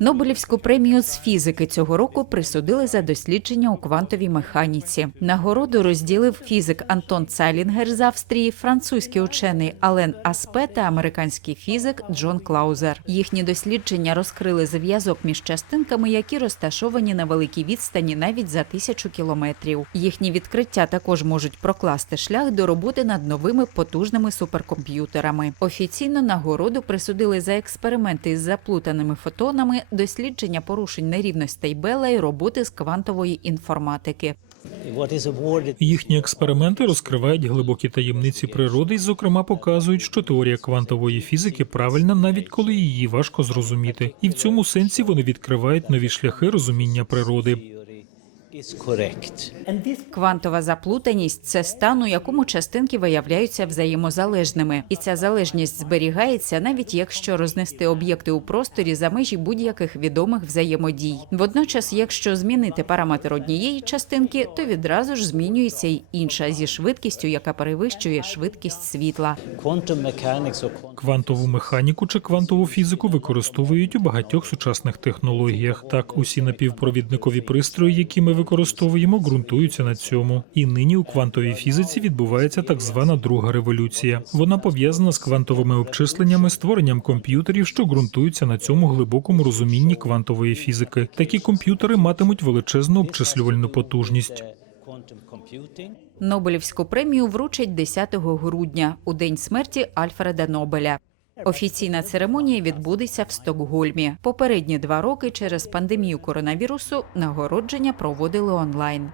Нобелівську премію з фізики цього року присудили за дослідження у квантовій механіці. Нагороду розділив фізик Антон Цайлінгер з Австрії, французький учений Ален Аспе та американський фізик Джон Клаузер. Їхні дослідження розкрили зв'язок між частинками, які розташовані на великій відстані навіть за тисячу кілометрів. Їхні відкриття також можуть прокласти шлях до роботи над новими потужними суперкомп'ютерами. Офіційно нагороду присудили за експерименти із заплутаними фотонами, дослідження порушень нерівностей Белей, роботи з квантової інформатики. Їхні експерименти розкривають глибокі таємниці природи і, зокрема, показують, що теорія квантової фізики правильна, навіть коли її важко зрозуміти. І в цьому сенсі вони відкривають нові шляхи розуміння природи. Квантова заплутаність це стан, у якому частинки виявляються взаємозалежними, і ця залежність зберігається навіть якщо рознести об'єкти у просторі за межі будь-яких відомих взаємодій. Водночас, якщо змінити параметр однієї частинки, то відразу ж змінюється й інша зі швидкістю, яка перевищує швидкість світла. Quantum mechanics or quantum Квантову механіку чи квантову фізику використовують у багатьох сучасних технологіях. Так, усі напівпровідникові пристрої, які ми використовуємо, ґрунтуються на цьому. І нині у квантовій фізиці відбувається так звана друга революція. Вона пов'язана з квантовими обчисленнями, створенням комп'ютерів, що ґрунтуються на цьому глибокому розумінні квантової фізики. Такі комп'ютери матимуть величезну обчислювальну потужність. Нобелівську премію вручать 10 грудня у день смерті Альфреда Нобеля. Офіційна церемонія відбудеться в Стокгольмі. Попередні два роки через пандемію коронавірусу нагородження проводили онлайн.